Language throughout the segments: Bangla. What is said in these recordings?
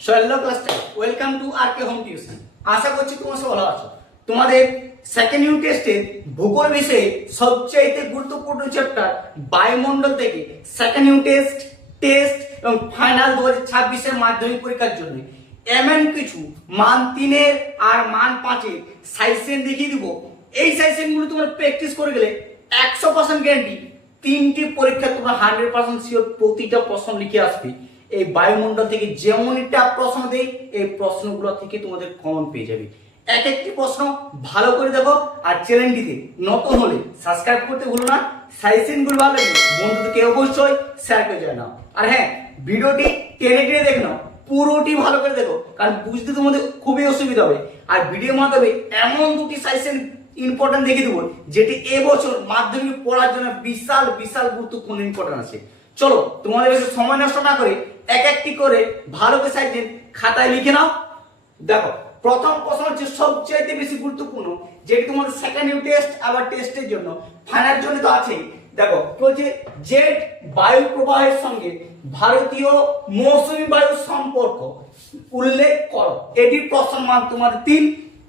সো হ্যালো ক্লাসটা welcome to RK home tuition. আশা করছি তোমরা সবাই ভালো আছো। তোমাদের সেকেন্ড ইউনিট টেস্টে ভূগোল বিষয়ে সবচেয়ে গুরুত্বপূর্ণ চ্যাপ্টার বায়ুমণ্ডল থেকে সেকেন্ড ইউনিট টেস্ট এবং ফাইনাল 2026 এর মাধ্যমিক পরীক্ষার জন্য এমন কিছু মান 3 এর আর মান 5 এর সাজেশন দেখিয়ে দিব। এই সাজেশনগুলো তোমরা প্র্যাকটিস করে গেলে 100% গ্যারান্টি তিনটি পরীক্ষা তোমরা 100% শিওর প্রতিটা প্রশ্ন লিখে আসবে। এই বায়ুমণ্ডল থেকে যেমনই টাপ প্রশ্ন দেই এই প্রশ্নগুলো থেকে তোমাদের কমন পেয়ে যাবে। এক একটি প্রশ্ন ভালো করে দেখো আর চ্যানেলটিতে নতুন হলে সাবস্ক্রাইব করতে ভুলো না। সাজেশনগুলো ভালো লাগলে বন্ধুদেরকে অবশ্যই শেয়ার করে জানাও। আর হ্যাঁ, ভিডিওটি টেনে টেনে দেখে নাও, পুরোটি ভালো করে দেখো, কারণ বুঝতে তোমাদের খুবই অসুবিধা হবে। আর ভিডিওর মাধ্যমে এমন দুটি সাজেশন ইম্পর্টেন্ট দেখিয়ে দেবো যেটি এবছর মাধ্যমিক পড়ার জন্য বিশাল বিশাল গুরুত্বপূর্ণ ইম্পর্টেন্ট আছে। চলো তোমাদের বেশি সময় নষ্ট না করে এক একটি করে ভালো করে সাজেশন খাতায় লিখে নাও। দেখো, প্রথম প্রশ্ন হচ্ছে সবচেয়ে বেশি গুরুত্বপূর্ণ, যেটি তোমাদের সেকেন্ড ইউনিট টেস্ট আবার টেস্টের জন্য ফাইনাল জন্য তো আছেই। দেখো বলছে জেট বায়ু প্রবাহের সঙ্গে ভারতীয় মৌসুমী বায়ুর সম্পর্ক উল্লেখ করো। এটির প্রশ্ন মান তোমাদের 3।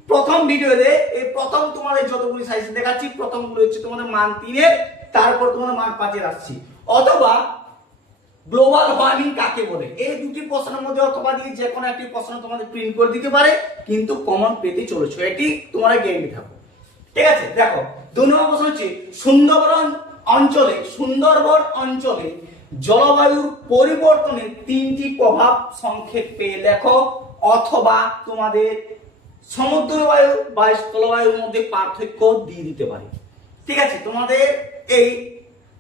প্রথম ভিডিওতে এই প্রথম তোমাদের যতগুলি সাজেশন দেখাচ্ছি প্রথমগুলো হচ্ছে তোমাদের মান 3 এর, তারপর তোমাদের মান 5 এর আসছি। অথবা গ্লোবাল ওয়ার্মিং কাকে বলে, এই দুটি প্রশ্নের মধ্যে অথবা দিয়ে যে কোনো একটি প্রশ্ন তোমাদের প্রিন্ট করে দিতে পারে, কিন্তু কমন পেতে চলেছো, এটি তোমরা গ্যারান্টি থাকো। ঠিক আছে, দেখো 2 নম্বর প্রশ্ন হচ্ছে সুন্দরবন অঞ্চলে জলবায়ুর পরিবর্তনের 3টি প্রভাব সংক্ষেপে লেখো, অথবা তোমাদের সমুদ্র বায়ু বা স্থলবায়ুর মধ্যে পার্থক্য দিয়ে দিতে পারে। ঠিক আছে, তোমাদের এই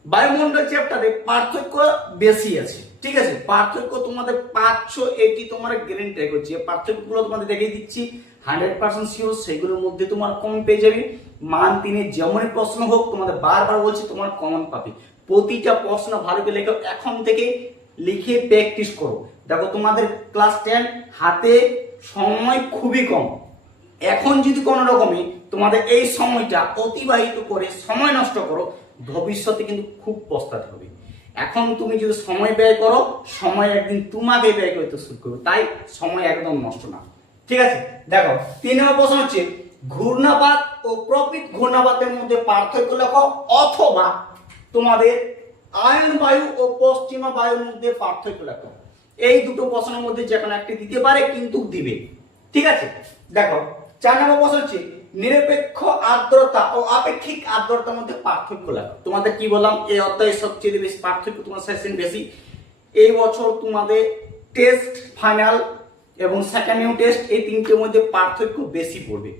বায়ুমণ্ডল চ্যাপ্টারে পার্থক্য বেশি আছে। ঠিক আছে, পার্থক্য তোমাদের পাচ্ছ, এটি তোমার গ্যারান্টি করছি। পার্থক্যগুলো তোমাদের দেখিয়ে দিচ্ছি 100% শিওর, সেগুলোর মধ্যে তোমার কম পেয়ে যাবে। মান 3 এর যেমনই প্রশ্ন হোক তোমাদের বারবার বলছি তোমার কমন পাবে। প্রতিটা প্রশ্ন ভালো করে লেখো, এখন থেকে লিখে প্র্যাকটিস করো। দেখো তোমাদের ক্লাস 10 হাতে সময় খুবই কম। এখন যদি কোনো রকমে তোমাদের এই সময়টা অতিবাহিত করে সময় নষ্ট করো, ভবিষ্যতে কিন্তু খুব পস্তাতে হবে। এখন তুমি যদি সময় ব্যয় করো, সময় একদিন তোমাকে ব্যয় করতে শুরু করবে, তাই সময় একদম নষ্ট না। ঠিক আছে, দেখো 3 নম্বর প্রশ্ন হচ্ছে ঘূর্ণাবাত ও প্রকৃত ঘূর্ণাবাতের মধ্যে পার্থক্য লেখো, অথবা তোমাদের আয়ন বায়ু ও পশ্চিমা বায়ুর মধ্যে পার্থক্য লেখো। এই দুটো প্রশ্নের মধ্যে যে কোনো একটি দিতে পারে, কিন্তু দিবে। ঠিক আছে, দেখো 4 নম্বর প্রশ্ন হচ্ছে নিরপেক্ষ আর্দ্রতা ও আপেক্ষিক আর্দ্রতার মধ্যে পার্থক্য লেখো। তোমাদের কি বললাম, এই অধ্যায়ে সবচেয়ে বেশি পার্থক্য তোমার সেশন বেশি। এই বছর তোমাদের টেস্ট ফাইনাল এবং সেকেন্ড ইউনিট টেস্ট এই তিনটের মধ্যে পার্থক্য বেশি পড়বে,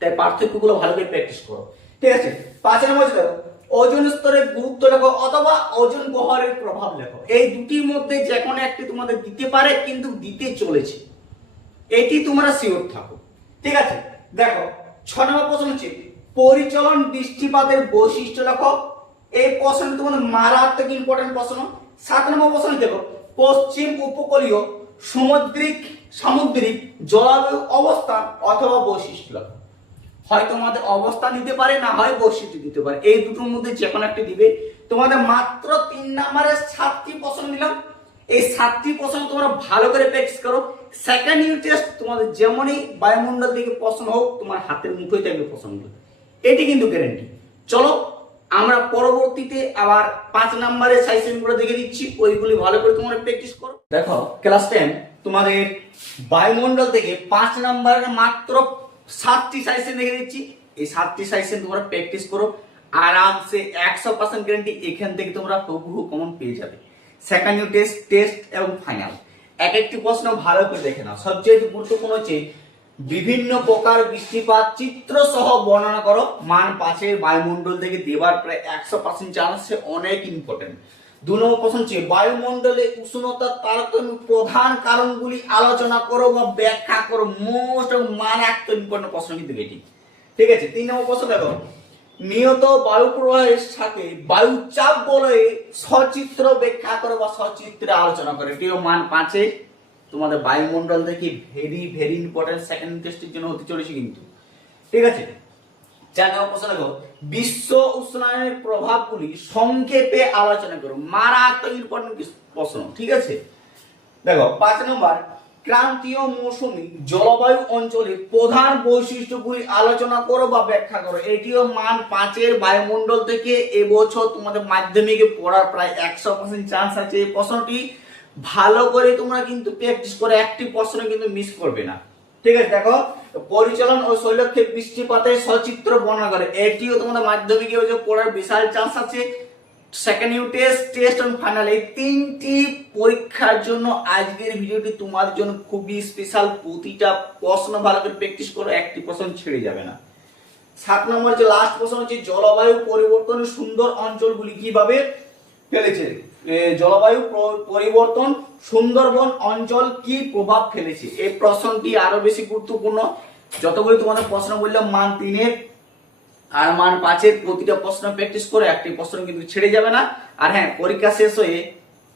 তাই পার্থক্যগুলো ভালো করে প্র্যাকটিস করো। ঠিক আছে, 5 নম্বর দেখো ওজন স্তরের গুরুত্ব লেখো, অথবা ওজন বহরের প্রভাব লেখো। এই দুটির মধ্যে যে কোনো একটি তোমাদের দিতে পারে, কিন্তু দিতে চলেছে, এটি তোমরা শিওর থাকো। ঠিক আছে, দেখো 6 নম্বর প্রশ্ন হচ্ছে পরিচলন বৃষ্টিপাতের বৈশিষ্ট্য লেখো। এই প্রশ্নটি তোমাদের মারাত্মক ইম্পর্টেন্ট প্রশ্ন। 7 নম্বর প্রশ্ন দেখো পশ্চিম উপকূলীয় সামুদ্রিক জলবায়ু অবস্থান অথবা বৈশিষ্ট্য লেখো। হয় তোমাদের অবস্থান দিতে পারে, না হয় বৈশিষ্ট্য দিতে পারে, এই দুটোর মধ্যে যে কোনো একটা দিবে। তোমাদের মাত্র 3 নম্বরের 7টি প্রশ্ন দিলাম। এই 7টি প্রশ্ন তোমরা ভালো করে প্র্যাকটিস করো। সেকেন্ড ইউনিট টেস্ট তোমাদের যেমনই বায়ুমণ্ডল থেকে প্রশ্ন হোক, তোমার হাতের মুঠোয় থাকবে প্রশ্নগুলো, এটি কিন্তু গ্যারান্টি। চলো আমরা পরবর্তীতে আবার 5 নম্বরের সাজেশনগুলো দেখে দিচ্ছি, ওইগুলি ভালো করে তোমরা প্র্যাকটিস করো। দেখো ক্লাস 10 তোমাদের বায়ুমণ্ডল থেকে 5 নম্বরের মাত্র 7টি সাজেশন দেখে দিচ্ছি। এই 7টি সাজেশন তোমরা প্র্যাকটিস করো আরামসে, 100% গ্যারান্টি এখান থেকে তোমরা হুবহু কমন পেয়ে যাবে। সেকেন্ড ইউনিট টেস্ট এবং ফাইনাল এক একটি প্রশ্ন ভালো করে দেখে নাও। সবচেয়ে গুরুত্বপূর্ণ হচ্ছে বিভিন্ন প্রকার বৃষ্টিপাত চিত্র সহ বর্ণনা করো। মান 5 এর বায়ুমণ্ডল থেকে দেবার প্রায় 100% চান্স, অনেক ইম্পর্টেন্ট। 2 নম্বর প্রশ্ন হচ্ছে বায়ুমণ্ডলে উষ্ণতার তারতম্য প্রধান কারণগুলি আলোচনা করো বা ব্যাখ্যা করো। মোস্ট এবং মারাত্মক ইম্পর্টেন্ট প্রশ্ন কিন্তু এটি। ঠিক আছে, 3 নম্বর প্রশ্ন দেখো নিয়ত বায়ু প্রবাহের সাথে বায়ু চাপ বলয়ে সচিত্র ব্যাখ্যা করো বা সচিত্রে আলোচনা করো। এটিও মান 5 এ তোমাদের বায়ুমণ্ডল থেকে ভেরি ইম্পর্টেন্ট সেকেন্ড টেস্টের জন্য হতে চলেছে কিন্তু। ঠিক আছে, 4 নম্বর প্রশ্ন দেখো বিশ্ব উষ্ণায়নের প্রভাবগুলি সংক্ষেপে আলোচনা করো। মারাত্মক ইম্পর্টেন্ট প্রশ্ন। ঠিক আছে, দেখো 5 নম্বর ক্রান্তীয় মৌসুমী জলবায়ু অঞ্চলে প্রধান বৈশিষ্ট্যগুলি আলোচনা করো বা ব্যাখ্যা করো। এটিও মান 5-এর বায়ুমণ্ডল থেকে এবছর তোমাদের মাধ্যমিকে পড়ার প্রায় 100% চান্স আছে। এই প্রশ্নটি ভালো করে তোমরা কিন্তু প্র্যাকটিস করে, একটি প্রশ্ন কিন্তু মিস করবে না। ঠিক আছে, দেখো পরিচালন ও শৈলক্ষেপ বৃষ্টিপাতের সচিত্র বর্ণনা করে। এটিও তোমাদের মাধ্যমিকে পড়ার বিশাল চান্স আছে। সেকেন্ড ইউনিট টেস্ট এবং ফাইনাল, এই তিনটি পরীক্ষার জন্য আজকের ভিডিওটি তোমাদের জন্য খুবই স্পেশাল। প্রতিটা প্রশ্ন ভালো করে প্র্যাকটিস করো, একটি প্রশ্ন ছেড়ে যাবে না। 7 নম্বর যে লাস্ট প্রশ্ন হচ্ছে জলবায়ু পরিবর্তনের সুন্দর অঞ্চলগুলি কিভাবে ফেলেছে। জলবায়ু পরিবর্তন সুন্দরবন অঞ্চল কি প্রভাব ফেলেছে। এই প্রশ্নটি আরো বেশি গুরুত্বপূর্ণ। যতগুলি তোমাদের প্রশ্ন বললাম মান 3-এর আর মান 5-এর, প্রতিটা প্রশ্ন প্র্যাকটিস করে, একটি প্রশ্ন কিন্তু ছেড়ে যাবে না। আর হ্যাঁ, পরীক্ষা শেষ হয়ে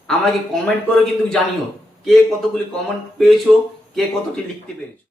আমাকে কমেন্ট করে কিন্তু জানিও কে কতগুলি কমেন্ট পেয়েছো, কে কতটি লিখতে পেরেছো।